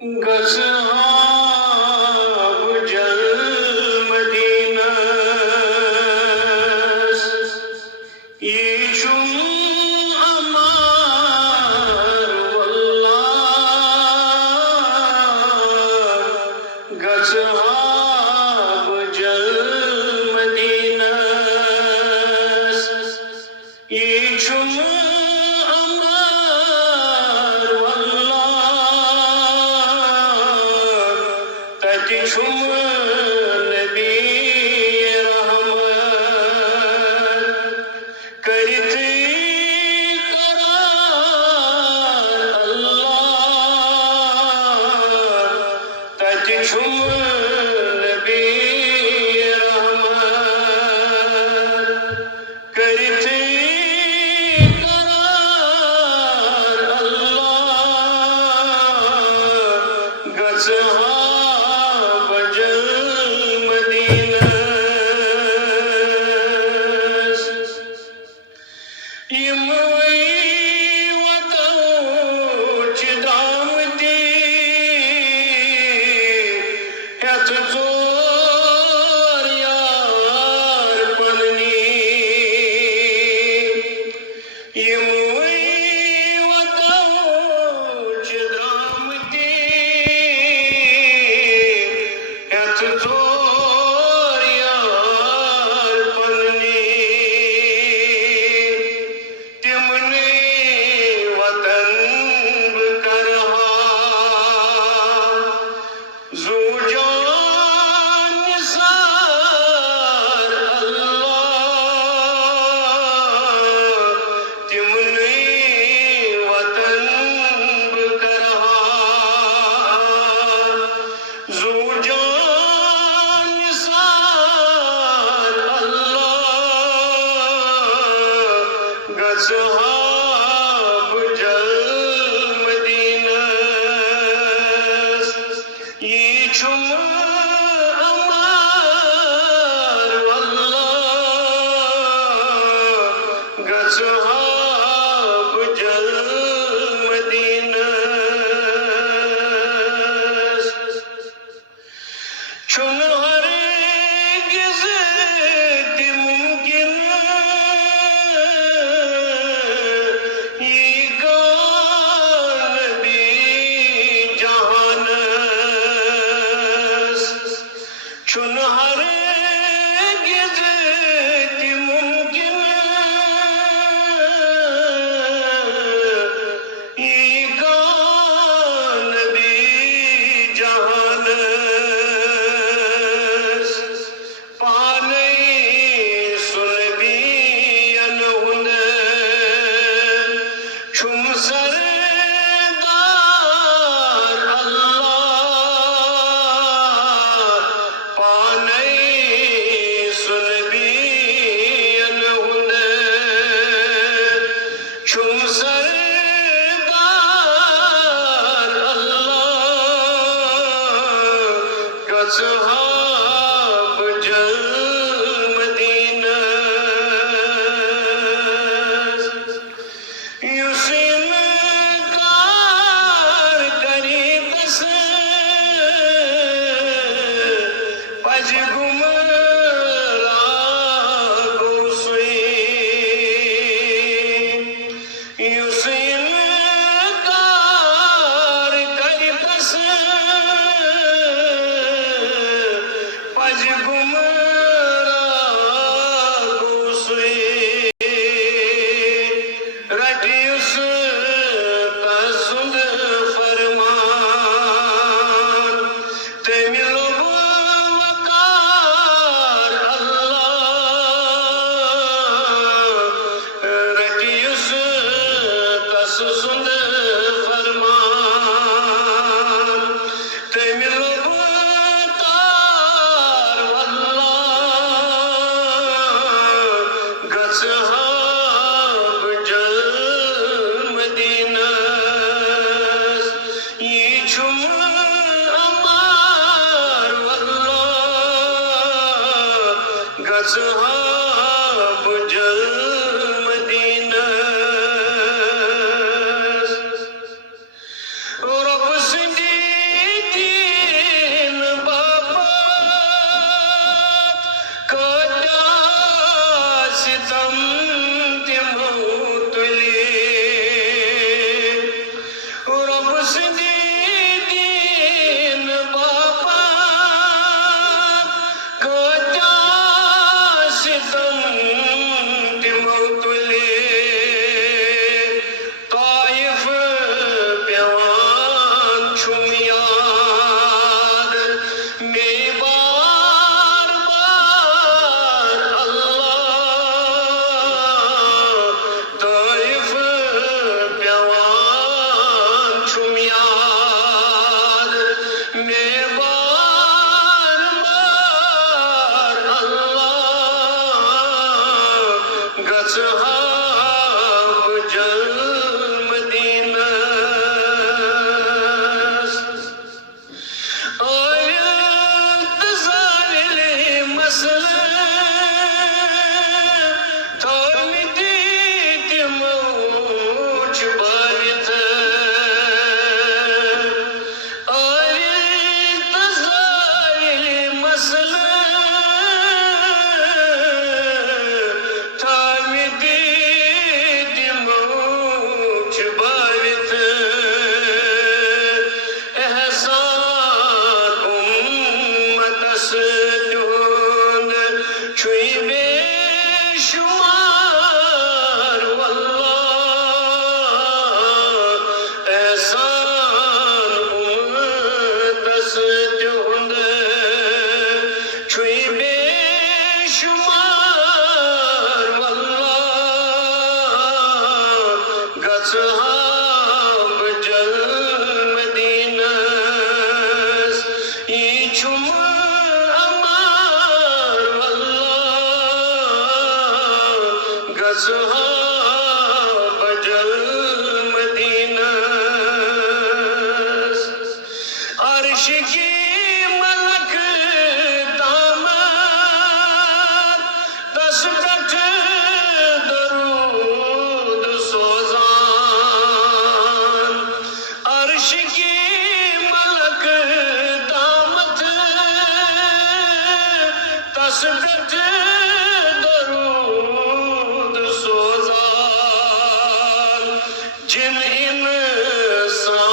गज़ाब जल मदीनास यीशुम अमार वल्लाह गज़ाब जल मदीनास यीशुम Şum Nebi Rahman करते करार अल्लाह तज छुम नबी रहमान करते करार अल्लाह गज़हा गज़ाब जल मदीनास यीशुम अमार वल्लाह गज़ाब जल मदीनास चुन हरगिज़ मुमकिन चुन हरगिज़ मुमकिन नबी जहानस पाने सुनबी अनहुन छुम सरदार अल्लाह पाने सुनबी अनहुन छुम सरदार अल्लाह गज़ाब जल मदीनास युसिन कार करी दस पज गुमराह गोसुई युसिन कार करी दस पज गुमराह गोसुई रटियुस तसुंद फरमान तेमिलो वकार अल्लाह रटियुस तसुंद फरमान तेमिलो तार अल्लाह गज़ाब जल मदीनास यीशुम अमार वल्लाह गज़ाब जल मदीनास रब सिंधी की मलक दामद दस्तक दरूद सोजान अर्श की मलक दामद दस्तक दरूद सोजान जिन इंसान